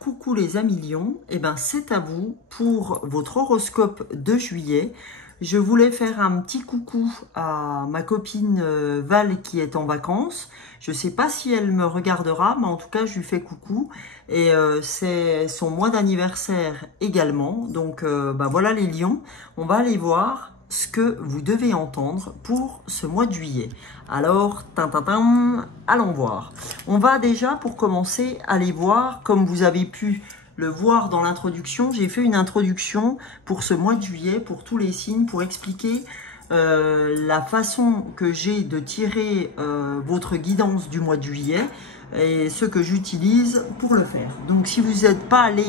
coucou les amis Lions, et ben c'est à vous pour votre horoscope de juillet. Je voulais faire un petit coucou à ma copine Val qui est en vacances. Je sais pas si elle me regardera, mais en tout cas je lui fais coucou. Et c'est son mois d'anniversaire également. Donc voilà les Lions, on va aller voir ce que vous devez entendre pour ce mois de juillet. Alors, allons voir. On va déjà, pour commencer, aller voir, comme vous avez pu le voir dans l'introduction, j'ai fait une introduction pour ce mois de juillet, pour tous les signes, pour expliquer la façon que j'ai de tirer votre guidance du mois de juillet et ce que j'utilise pour le faire. Donc, si vous n'êtes pas allé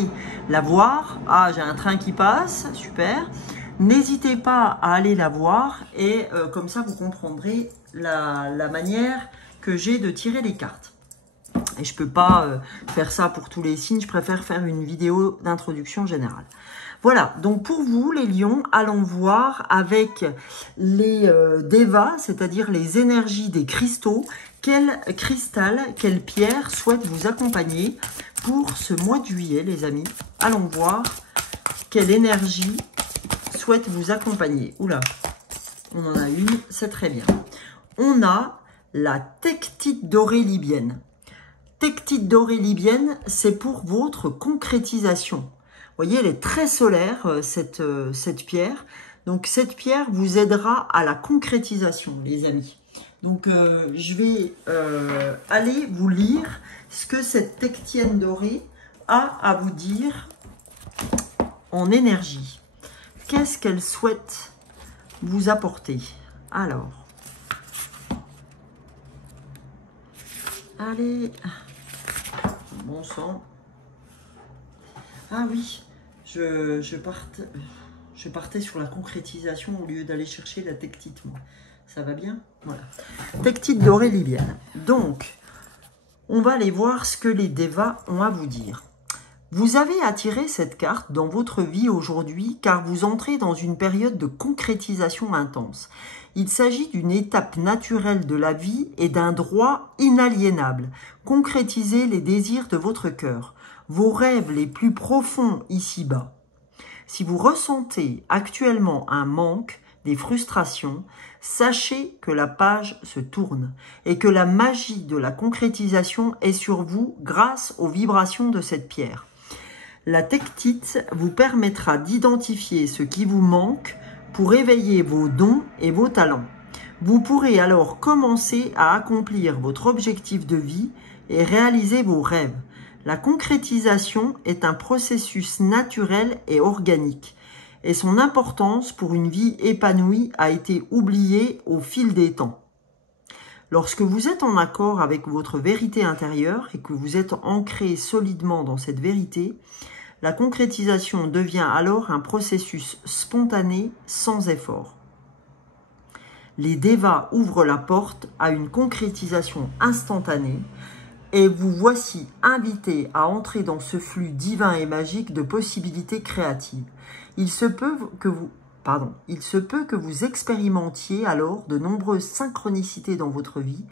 la voir, j'ai un train qui passe, super. N'hésitez pas à aller la voir et comme ça vous comprendrez la manière que j'ai de tirer les cartes. Et je ne peux pas faire ça pour tous les signes, je préfère faire une vidéo d'introduction générale. Voilà, donc pour vous les Lions, allons voir avec les devas, c'est-à-dire les énergies des cristaux, quel cristal, quelle pierre souhaite vous accompagner pour ce mois de juillet les amis. Allons voir quelle énergie souhaite vous accompagner. Oula, on en a une, c'est très bien. On a la tectite dorée libyenne. Tectite dorée libyenne, c'est pour votre concrétisation. Vous voyez, elle est très solaire, cette pierre. Donc, cette pierre vous aidera à la concrétisation, les amis. Donc, je vais aller vous lire ce que cette tectienne dorée a à vous dire en énergie. Qu'est-ce qu'elle souhaite vous apporter? Alors, allez, bon sang. Ah oui, je partais sur la concrétisation au lieu d'aller chercher la tectite, moi. Ça va bien? Voilà. Tectite dorée libyenne. Donc, on va aller voir ce que les devas ont à vous dire. Vous avez attiré cette carte dans votre vie aujourd'hui car vous entrez dans une période de concrétisation intense. Il s'agit d'une étape naturelle de la vie et d'un droit inaliénable. Concrétisez les désirs de votre cœur, vos rêves les plus profonds ici-bas. Si vous ressentez actuellement un manque, des frustrations, sachez que la page se tourne et que la magie de la concrétisation est sur vous grâce aux vibrations de cette pierre. La tectite vous permettra d'identifier ce qui vous manque pour éveiller vos dons et vos talents. Vous pourrez alors commencer à accomplir votre objectif de vie et réaliser vos rêves. La concrétisation est un processus naturel et organique, et son importance pour une vie épanouie a été oubliée au fil des temps. Lorsque vous êtes en accord avec votre vérité intérieure et que vous êtes ancré solidement dans cette vérité, la concrétisation devient alors un processus spontané sans effort. Les devas ouvrent la porte à une concrétisation instantanée et vous voici invité à entrer dans ce flux divin et magique de possibilités créatives. Il se peut que vous expérimentiez alors de nombreuses synchronicités dans votre vie.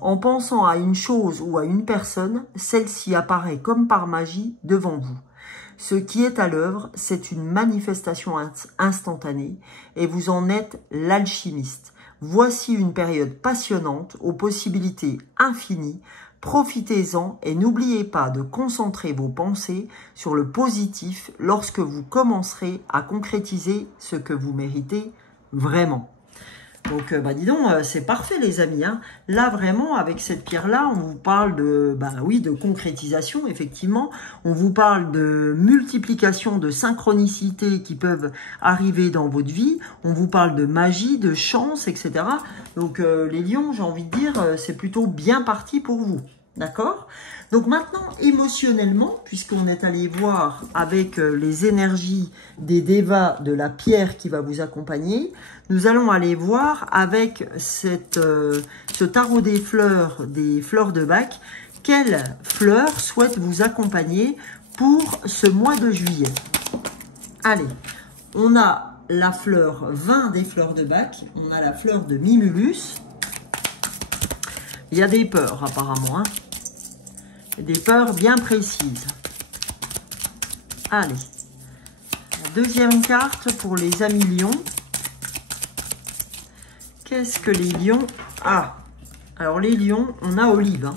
En pensant à une chose ou à une personne, celle-ci apparaît comme par magie devant vous. Ce qui est à l'œuvre, c'est une manifestation instantanée et vous en êtes l'alchimiste. Voici une période passionnante aux possibilités infinies. Profitez-en et n'oubliez pas de concentrer vos pensées sur le positif lorsque vous commencerez à concrétiser ce que vous méritez vraiment. Donc, dis donc, c'est parfait les amis. Hein. Là, vraiment, avec cette pierre-là, on vous parle de, de concrétisation, effectivement. On vous parle de multiplication, de synchronicité qui peuvent arriver dans votre vie. On vous parle de magie, de chance, etc. Donc, les Lions, j'ai envie de dire, c'est plutôt bien parti pour vous. D'accord? Donc maintenant, émotionnellement, puisqu'on est allé voir avec les énergies des devas de la pierre qui va vous accompagner, nous allons aller voir avec ce tarot des fleurs de Bach, quelle fleur souhaite vous accompagner pour ce mois de juillet. Allez, on a la fleur 20 des fleurs de Bach, on a la fleur de Mimulus. Il y a des peurs apparemment, hein. Des peurs bien précises. Allez. La deuxième carte pour les amis lions. Qu'est-ce que les lions? Ah, alors les lions, on a Olive. Hein.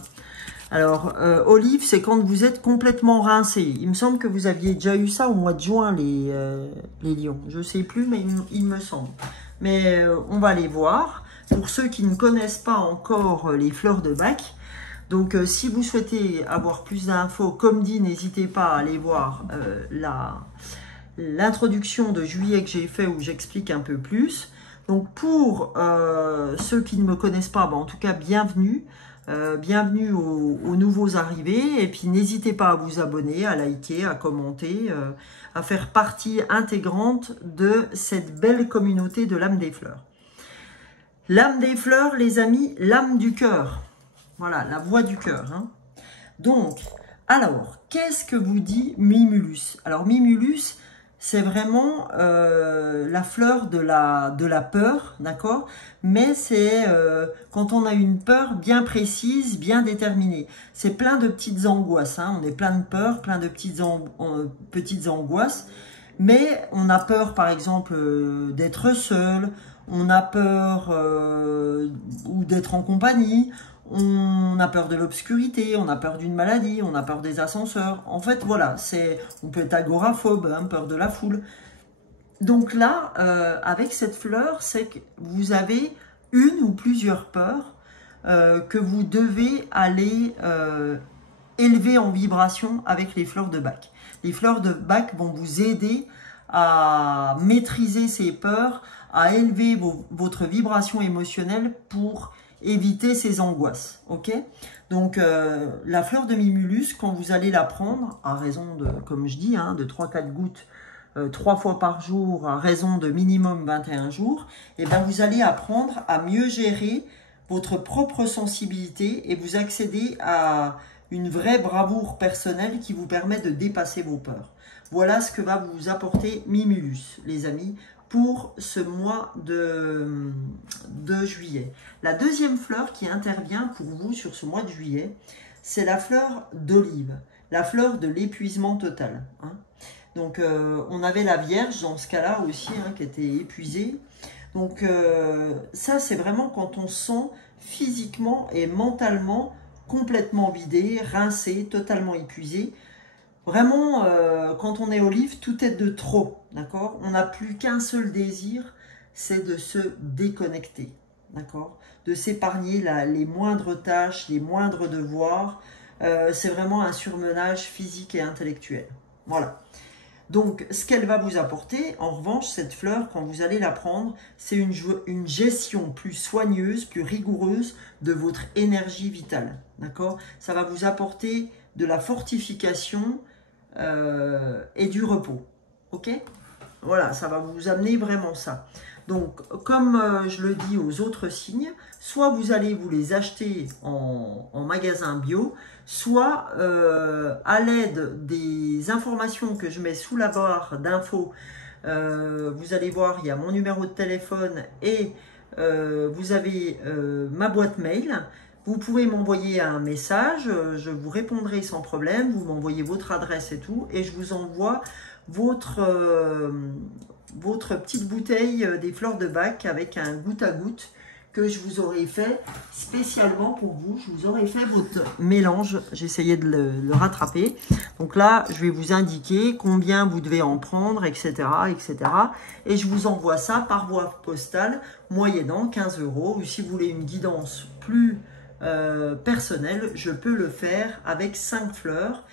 Alors, Olive, c'est quand vous êtes complètement rincé. Il me semble que vous aviez déjà eu ça au mois de juin, les lions. Je ne sais plus, mais il me semble. Mais on va les voir. Pour ceux qui ne connaissent pas encore les fleurs de bac, donc si vous souhaitez avoir plus d'infos, comme dit, n'hésitez pas à aller voir l'introduction de juillet que j'ai fait où j'explique un peu plus. Donc pour ceux qui ne me connaissent pas, en tout cas bienvenue. Bienvenue aux nouveaux arrivés. Et puis n'hésitez pas à vous abonner, à liker, à commenter, à faire partie intégrante de cette belle communauté de l'âme des fleurs. L'âme des fleurs, les amis, l'âme du cœur. Voilà, la voix du cœur. Hein. Donc, alors, qu'est-ce que vous dit Mimulus? Alors, Mimulus, c'est vraiment la fleur de la peur, d'accord? Mais c'est quand on a une peur bien précise, bien déterminée. C'est plein de petites angoisses, hein? On est plein de peurs, plein de petites angoisses. Mais on a peur, par exemple, d'être seul, on a peur ou d'être en compagnie, on a peur de l'obscurité, on a peur d'une maladie, on a peur des ascenseurs. En fait, voilà, on peut être agoraphobe, hein, peur de la foule. Donc là, avec cette fleur, c'est que vous avez une ou plusieurs peurs que vous devez aller élever en vibration avec les fleurs de bac. Les fleurs de bac vont vous aider à maîtriser ces peurs, à élever votre vibration émotionnelle pour éviter ces angoisses, ok? Donc, la fleur de Mimulus, quand vous allez la prendre, à raison de, comme je dis, hein, de 3-4 gouttes, 3 fois par jour, à raison de minimum 21 jours, et ben vous allez apprendre à mieux gérer votre propre sensibilité et vous accéder à une vraie bravoure personnelle qui vous permet de dépasser vos peurs. Voilà ce que va vous apporter Mimulus, les amis, pour ce mois de juillet. La deuxième fleur qui intervient pour vous sur ce mois de juillet, c'est la fleur d'olive, la fleur de l'épuisement total. Hein. Donc, on avait la Vierge dans ce cas-là aussi, hein, qui était épuisée. Donc, ça, c'est vraiment quand on se sent physiquement et mentalement complètement vidé, rincé, totalement épuisé. Vraiment, quand on est olive, tout est de trop, d'accord? On n'a plus qu'un seul désir, c'est de se déconnecter, d'accord? De s'épargner les moindres tâches, les moindres devoirs. C'est vraiment un surmenage physique et intellectuel. Voilà. Donc, ce qu'elle va vous apporter, en revanche, cette fleur, quand vous allez la prendre, c'est une gestion plus soigneuse, plus rigoureuse de votre énergie vitale, d'accord? Ça va vous apporter de la fortification et du repos, ok? Voilà, ça va vous amener vraiment ça. Donc, comme je le dis aux autres signes, soit vous allez vous les acheter en magasin bio, soit à l'aide des informations que je mets sous la barre d'infos, vous allez voir, il y a mon numéro de téléphone et vous avez ma boîte mail. Vous pouvez m'envoyer un message, je vous répondrai sans problème, vous m'envoyez votre adresse et tout, et je vous envoie votre petite bouteille des fleurs de bac avec un goutte à goutte que je vous aurais fait spécialement pour vous. Je vous aurais fait votre mélange, j'essayais de le rattraper. Donc là, je vais vous indiquer combien vous devez en prendre, etc., etc. Et je vous envoie ça par voie postale, moyennant 15 €. Ou si vous voulez une guidance plus personnelle, je peux le faire avec 5 fleurs.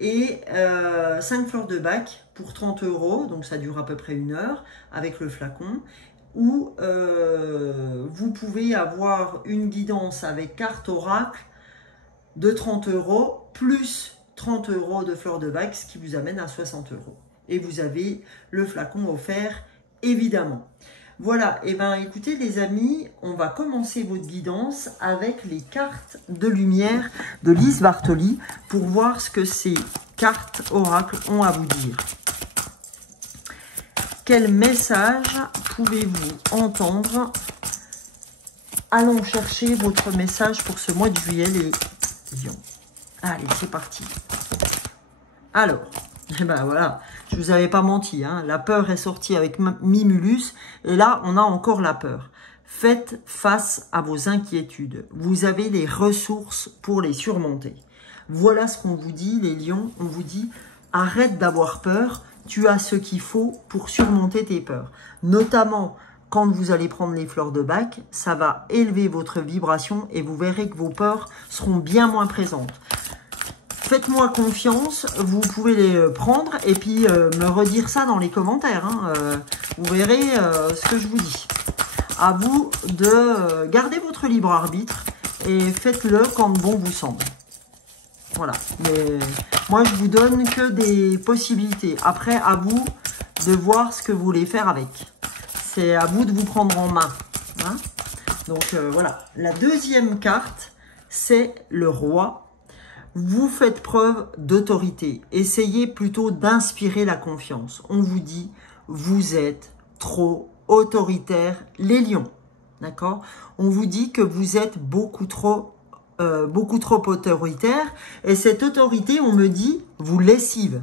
Et 5 fleurs de bac pour 30 €, donc ça dure à peu près 1 heure avec le flacon. Ou vous pouvez avoir une guidance avec carte oracle de 30 € plus 30 € de fleurs de bac, ce qui vous amène à 60 €. Et vous avez le flacon offert, évidemment. Voilà, et bien écoutez les amis, on va commencer votre guidance avec les cartes de lumière de Lise Bartoli pour voir ce que ces cartes oracles ont à vous dire. Quel message pouvez-vous entendre? Allons chercher votre message pour ce mois de juillet, les lions. Allez, c'est parti. Alors, Et ben voilà, je vous avais pas menti, hein. La peur est sortie avec Mimulus, et là, on a encore la peur. Faites face à vos inquiétudes. Vous avez les ressources pour les surmonter. Voilà ce qu'on vous dit, les lions. On vous dit, arrête d'avoir peur. Tu as ce qu'il faut pour surmonter tes peurs. Notamment, quand vous allez prendre les fleurs de bac, ça va élever votre vibration et vous verrez que vos peurs seront bien moins présentes. Faites-moi confiance, vous pouvez les prendre et puis me redire ça dans les commentaires. Hein. Vous verrez ce que je vous dis. À vous de garder votre libre arbitre et faites-le quand bon vous semble. Voilà. Mais moi, je vous donne que des possibilités. Après, à vous de voir ce que vous voulez faire avec. C'est à vous de vous prendre en main. Hein. Donc, voilà. La deuxième carte, c'est le roi. Vous faites preuve d'autorité. Essayez plutôt d'inspirer la confiance. On vous dit, vous êtes trop autoritaire, les lions. D'accord? On vous dit que vous êtes beaucoup trop autoritaire. Et cette autorité, on me dit, vous lessive.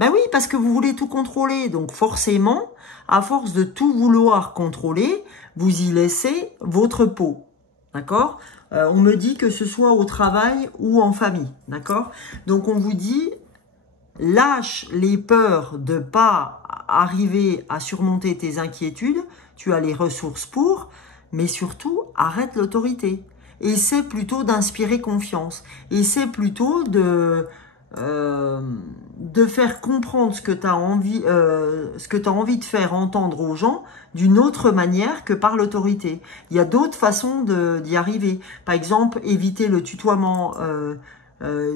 Ben oui, parce que vous voulez tout contrôler. Donc forcément, à force de tout vouloir contrôler, vous y laissez votre peau. D'accord? On me dit que ce soit au travail ou en famille, d'accord? Donc, on vous dit, lâche les peurs de ne pas arriver à surmonter tes inquiétudes, tu as les ressources pour, mais surtout, arrête l'autorité. Essaie plutôt d'inspirer confiance. Essaie plutôt de faire comprendre ce que tu as envie, de faire entendre aux gens d'une autre manière que par l'autorité. Il y a d'autres façons d'y arriver. Par exemple, éviter le tutoiement.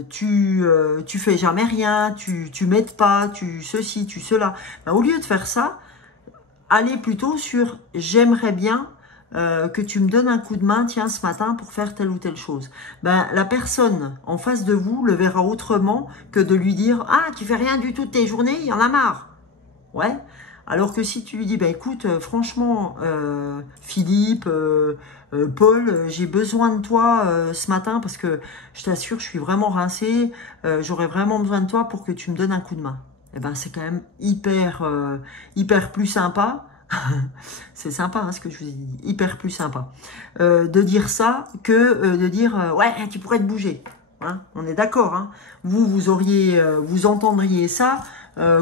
Tu fais jamais rien, tu m'aides pas, tu ceci, tu cela. Ben, au lieu de faire ça, allez plutôt sur j'aimerais bien que tu me donnes un coup de main, tiens, ce matin, pour faire telle ou telle chose. Ben, la personne en face de vous le verra autrement que de lui dire « Ah, tu fais rien du tout de tes journées, il y en a marre !» Ouais. Alors que si tu lui dis « Ben écoute, franchement, Philippe, Paul, j'ai besoin de toi ce matin parce que je t'assure, je suis vraiment rincé, j'aurais vraiment besoin de toi pour que tu me donnes un coup de main. » Eh ben, c'est quand même hyper plus sympa. C'est sympa hein, ce que je vous ai dit, hyper plus sympa de dire ça que de dire ouais tu pourrais te bouger, hein, on est d'accord, hein. Vous auriez, vous entendriez ça,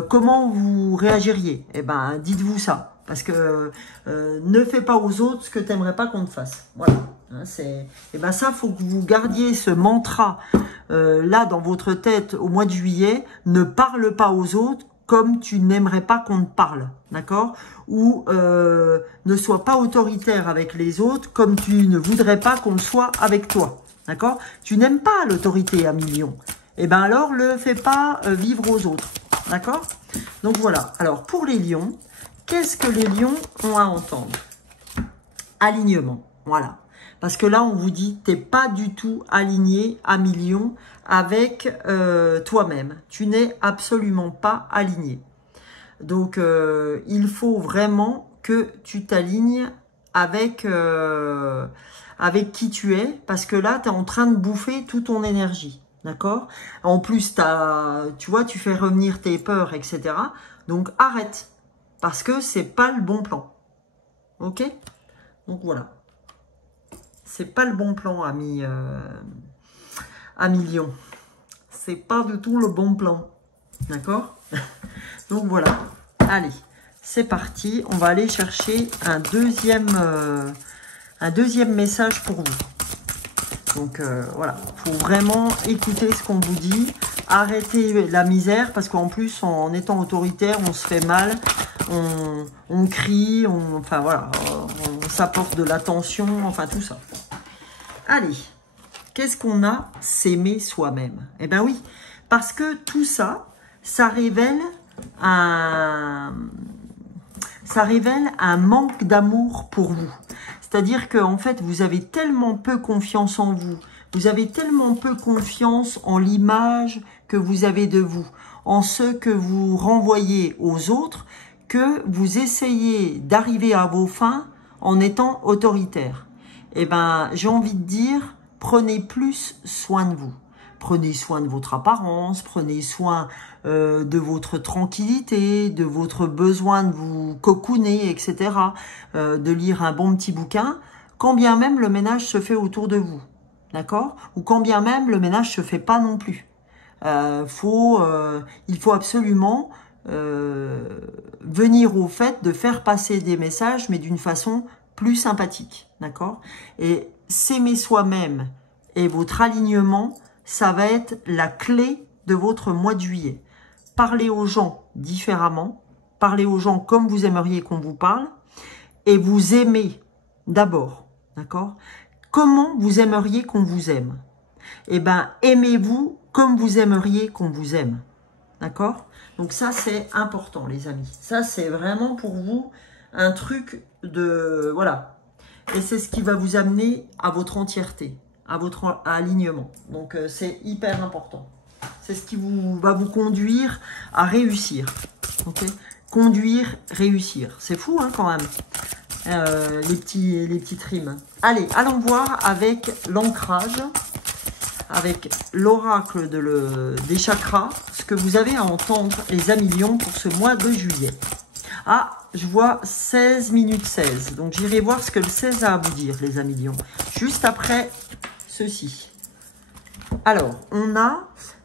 comment vous réagiriez? Eh ben dites-vous ça, parce que ne fais pas aux autres ce que tu n'aimerais pas qu'on te fasse, voilà, hein, et ben ça faut que vous gardiez ce mantra là dans votre tête au mois de juillet, ne parle pas aux autres comme tu n'aimerais pas qu'on te parle, d'accord? Ou ne sois pas autoritaire avec les autres comme tu ne voudrais pas qu'on le soit avec toi, d'accord? Tu n'aimes pas l'autorité à millions, et ben alors le fais pas vivre aux autres, d'accord? Donc voilà, alors pour les lions, qu'est-ce que les lions ont à entendre? Alignement, voilà. Parce que là, on vous dit, t'es pas du tout aligné à millions avec toi-même. Tu n'es absolument pas aligné. Donc, il faut vraiment que tu t'alignes avec qui tu es. Parce que là, tu es en train de bouffer toute ton énergie. D'accord? En plus, tu vois, tu fais revenir tes peurs, etc. Donc, arrête. Parce que c'est pas le bon plan. Ok? Donc, voilà. C'est pas le bon plan, ami lion. C'est pas du tout le bon plan. D'accord? Donc voilà. Allez, c'est parti. On va aller chercher un deuxième message pour vous. Donc voilà. Il faut vraiment écouter ce qu'on vous dit. Arrêtez la misère parce qu'en plus, en étant autoritaire, on se fait mal. On crie. Enfin voilà. On s'apporte de l'attention. Enfin tout ça. Allez, qu'est-ce qu'on a? S'aimer soi-même. Eh bien oui, parce que tout ça, ça révèle un manque d'amour pour vous. C'est-à-dire qu'en fait, vous avez tellement peu confiance en vous, vous avez tellement peu confiance en l'image que vous avez de vous, en ce que vous renvoyez aux autres, que vous essayez d'arriver à vos fins en étant autoritaire. Eh ben, j'ai envie de dire, prenez plus soin de vous. prenez soin de votre apparence, prenez soin de votre tranquillité, de votre besoin de vous cocooner, etc. De lire un bon petit bouquin, quand bien même le ménage se fait autour de vous. D'accord? Ou quand bien même le ménage se fait pas non plus. Il faut absolument venir au fait de faire passer des messages, mais d'une façon plus sympathique. D'accord? Et s'aimer soi-même et votre alignement, ça va être la clé de votre mois de juillet. Parlez aux gens différemment, parlez aux gens comme vous aimeriez qu'on vous parle, et vous aimez d'abord, d'accord? Comment vous aimeriez qu'on vous aime? Eh bien, aimez-vous comme vous aimeriez qu'on vous aime, d'accord? Donc ça, c'est important, les amis. Ça, c'est vraiment pour vous un truc de... Voilà. Et c'est ce qui va vous amener à votre entièreté, à votre alignement. Donc, c'est hyper important. C'est ce qui va vous conduire à réussir. Ok? Conduire, réussir. C'est fou, hein, quand même. Les petites rimes. Allez, allons voir avec l'ancrage, avec l'oracle des chakras, ce que vous avez à entendre, les amis lions, pour ce mois de juillet. Ah, je vois 16 minutes 16. Donc, j'irai voir ce que le 16 a à vous dire, les amis lions. Juste après ceci. Alors, on a...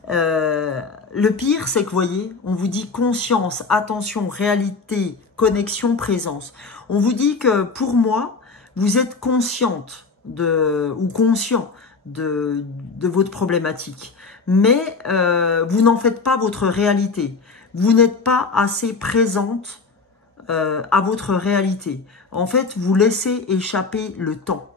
le pire, c'est que, vous voyez, on vous dit conscience, attention, réalité, connexion, présence. On vous dit que, pour moi, vous êtes consciente ou conscient de votre problématique. Mais vous n'en faites pas votre réalité. Vous n'êtes pas assez présente à votre réalité. En fait, vous laissez échapper le temps.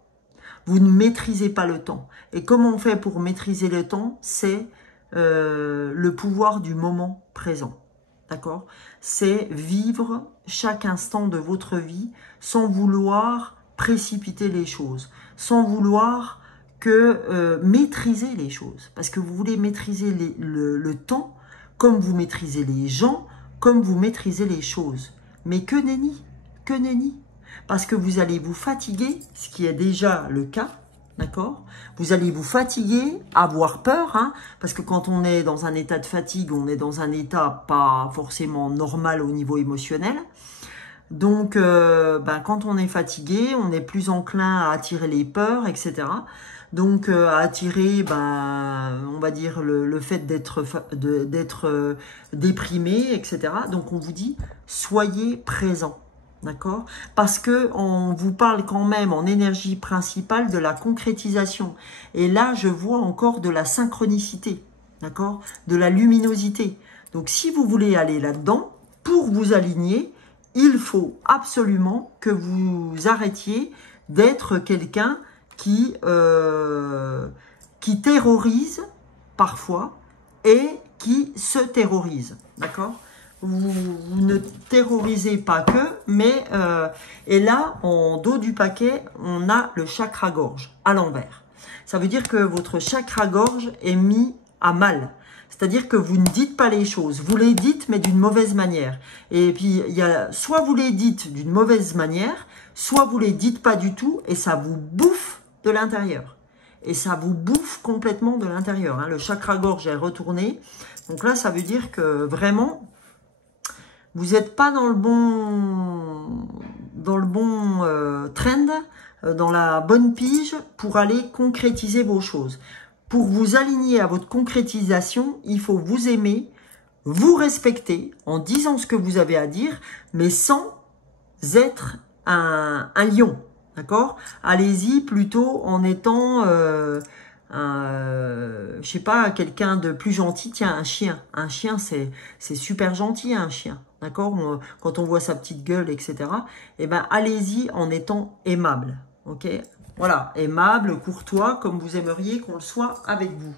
Vous ne maîtrisez pas le temps. Et comment on fait pour maîtriser le temps? C'est le pouvoir du moment présent. D'accord? C'est vivre chaque instant de votre vie sans vouloir précipiter les choses, sans vouloir maîtriser les choses. Parce que vous voulez maîtriser le temps comme vous maîtrisez les gens, comme vous maîtrisez les choses. Mais que nenni, que nenni. Parce que vous allez vous fatiguer, ce qui est déjà le cas, d'accord? Vous allez vous fatiguer, avoir peur, hein, parce que quand on est dans un état de fatigue, on est dans un état pas forcément normal au niveau émotionnel. Donc, quand on est fatigué, on est plus enclin à attirer les peurs, etc. Donc, à attirer, on va dire, le fait d'être déprimé, etc. Donc, on vous dit, soyez présent. D'accord? Parce que on vous parle quand même en énergie principale de la concrétisation. Et là, je vois encore de la synchronicité. D'accord? De la luminosité. Donc, si vous voulez aller là-dedans, pour vous aligner, il faut absolument que vous arrêtiez d'être quelqu'un qui terrorise parfois et qui se terrorise. D'accord? Vous ne terrorisez pas que, mais et là, en dos du paquet, on a le chakra-gorge à l'envers. Ça veut dire que votre chakra-gorge est mis à mal. C'est-à-dire que vous ne dites pas les choses. Vous les dites, mais d'une mauvaise manière. Et puis, il y a soit vous les dites d'une mauvaise manière, soit vous les dites pas du tout, et ça vous bouffe de l'intérieur. Et ça vous bouffe complètement de l'intérieur. Hein. Le chakra-gorge est retourné. Donc là, ça veut dire que vraiment... vous n'êtes pas dans le bon trend, dans la bonne pige pour aller concrétiser vos choses. Pour vous aligner à votre concrétisation, il faut vous aimer, vous respecter en disant ce que vous avez à dire, mais sans être un lion. D'accord? Allez-y plutôt en étant... je sais pas, quelqu'un de plus gentil. Tiens, un chien. Un chien, c'est super gentil, un chien. D'accord? Quand on voit sa petite gueule, etc. Eh ben, allez-y en étant aimable. Ok? Voilà, aimable, courtois, comme vous aimeriez qu'on le soit avec vous.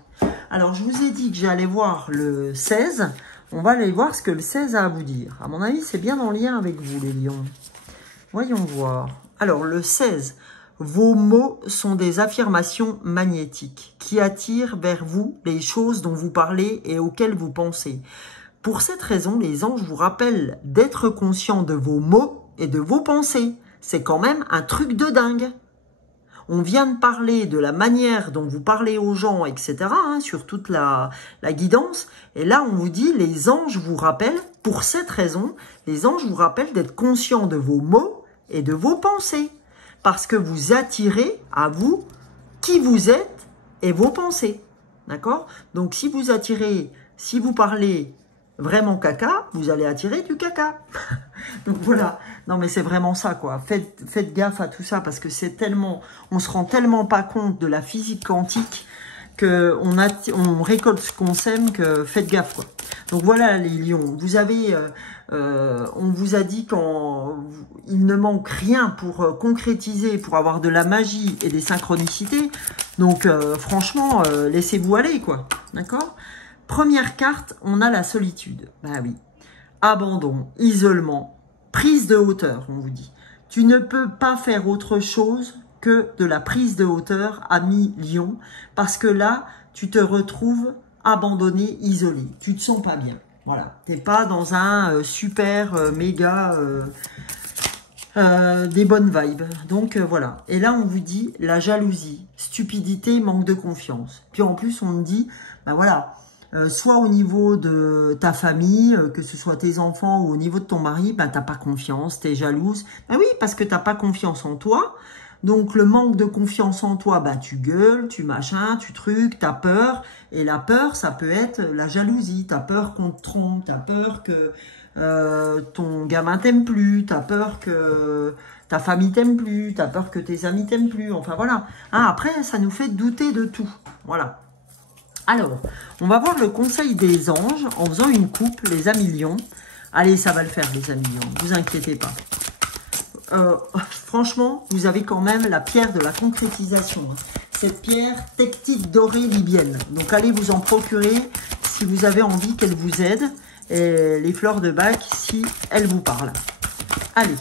Alors, je vous ai dit que j'allais voir le 16. On va aller voir ce que le 16 a à vous dire. À mon avis, c'est bien en lien avec vous, les lions. Voyons voir. Alors, le 16... vos mots sont des affirmations magnétiques qui attirent vers vous les choses dont vous parlez et auxquelles vous pensez. Pour cette raison, les anges vous rappellent d'être conscient de vos mots et de vos pensées. C'est quand même un truc de dingue. on vient de parler de la manière dont vous parlez aux gens, etc., hein, sur toute la guidance. Et là, on vous dit, les anges vous rappellent, pour cette raison, les anges vous rappellent d'être conscient de vos mots et de vos pensées. Parce que vous attirez à vous qui vous êtes et vos pensées. D'accord? Donc, si vous attirez, si vous parlez vraiment caca, vous allez attirer du caca. Donc voilà, non mais c'est vraiment ça quoi. Faites gaffe à tout ça parce que c'est tellement, on se rend tellement pas compte de la physique quantique que on récolte ce qu'on sème, que faites gaffe quoi. Donc voilà les lions, vous avez, on vous a dit qu'il ne manque rien pour concrétiser, pour avoir de la magie et des synchronicités. Donc franchement, laissez-vous aller quoi, d'accord? Première carte, on a la solitude. Bah oui. Abandon, isolement, prise de hauteur, on vous dit. Tu ne peux pas faire autre chose que de la prise de hauteur, ami lion, parce que là, tu te retrouves abandonné, isolé. Tu te sens pas bien. Voilà. T'es pas dans un super, méga, des bonnes vibes. Donc voilà. Et là, on vous dit la jalousie, stupidité, manque de confiance. Puis en plus, on dit, ben voilà, soit au niveau de ta famille, que ce soit tes enfants ou au niveau de ton mari, ben t'as pas confiance, t'es jalouse. Ben oui, parce que t'as pas confiance en toi. Donc le manque de confiance en toi, ben tu gueules, tu machin, tu trucs, t'as peur. Et la peur, ça peut être la jalousie. T'as peur qu'on te trompe, t'as peur que ton gamin t'aime plus, t'as peur que ta famille t'aime plus, t'as peur que tes amis t'aiment plus. Enfin voilà. Hein, après, ça nous fait douter de tout. Voilà. Alors, on va voir le conseil des anges en faisant une coupe, les amis lions. Allez, ça va le faire, les amis lions, ne vous inquiétez pas. Franchement, vous avez quand même la pierre de la concrétisation. Cette pierre tectique dorée libyenne. Donc, allez vous en procurer si vous avez envie qu'elle vous aide. Et les fleurs de bac, si elles vous parlent. Allez,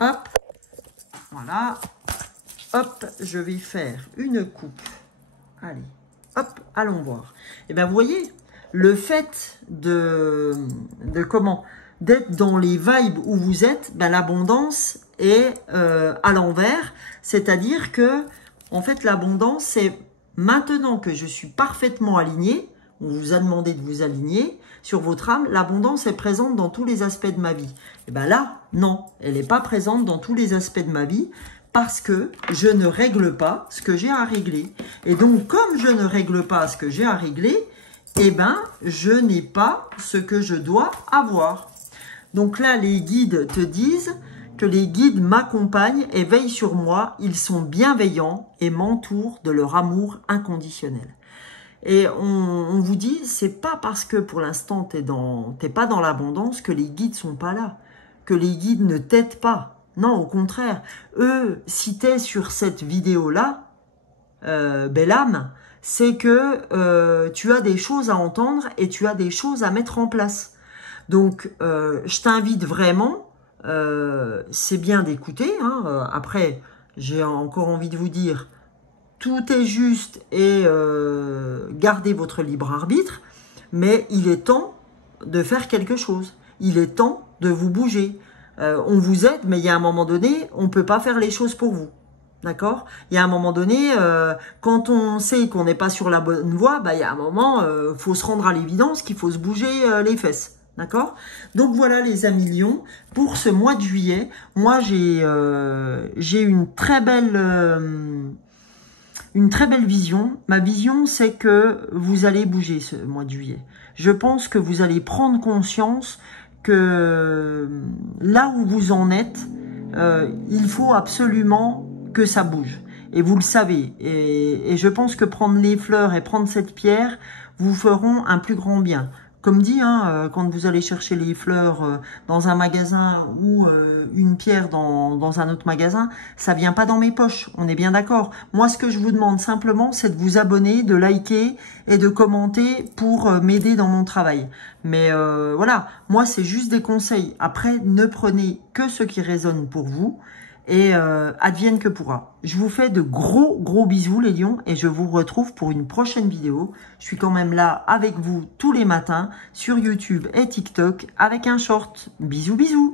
hop, voilà. Hop, je vais faire une coupe. Allez. Hop, allons voir. Et bien, vous voyez, le fait d'être dans les vibes où vous êtes, ben, l'abondance est à l'envers. C'est-à-dire que, en fait, l'abondance, c'est maintenant que je suis parfaitement aligné, on vous a demandé de vous aligner sur votre âme, l'abondance est présente dans tous les aspects de ma vie. Et bien là, non, elle n'est pas présente dans tous les aspects de ma vie. Parce que je ne règle pas ce que j'ai à régler. Et donc, comme je ne règle pas ce que j'ai à régler, eh ben, je n'ai pas ce que je dois avoir. Donc là, les guides te disent que les guides m'accompagnent et veillent sur moi. Ils sont bienveillants et m'entourent de leur amour inconditionnel. Et on vous dit, c'est pas parce que pour l'instant, t'es pas dans l'abondance que les guides sont pas là. Que les guides ne t'aident pas. Non, au contraire, eux, si tu es sur cette vidéo-là, belle âme, c'est que tu as des choses à entendre et tu as des choses à mettre en place. Donc, je t'invite vraiment, c'est bien d'écouter. Hein, après, j'ai encore envie de vous dire, tout est juste et gardez votre libre arbitre, mais il est temps de faire quelque chose. Il est temps de vous bouger. On vous aide, mais il y a un moment donné, on ne peut pas faire les choses pour vous. D'accord? Il y a un moment donné, quand on sait qu'on n'est pas sur la bonne voie, bah, il y a un moment, faut se rendre à l'évidence qu'il faut se bouger les fesses. D'accord? Donc voilà les amis lions, pour ce mois de juillet, moi j'ai une très belle vision. Ma vision, c'est que vous allez bouger ce mois de juillet. Je pense que vous allez prendre conscience que là où vous en êtes, il faut absolument que ça bouge. Et vous le savez. Et je pense que prendre les fleurs et prendre cette pierre vous feront un plus grand bien. Comme dit, hein, quand vous allez chercher les fleurs dans un magasin ou une pierre dans un autre magasin, ça vient pas dans mes poches, on est bien d'accord. Moi, ce que je vous demande simplement, c'est de vous abonner, de liker et de commenter pour m'aider dans mon travail. Mais voilà, moi, c'est juste des conseils. Après, ne prenez que ce qui résonne pour vous et advienne que pourra. Je vous fais de gros bisous les lions et je vous retrouve pour une prochaine vidéo. Je suis quand même là avec vous tous les matins sur YouTube et TikTok avec un short. Bisous bisous.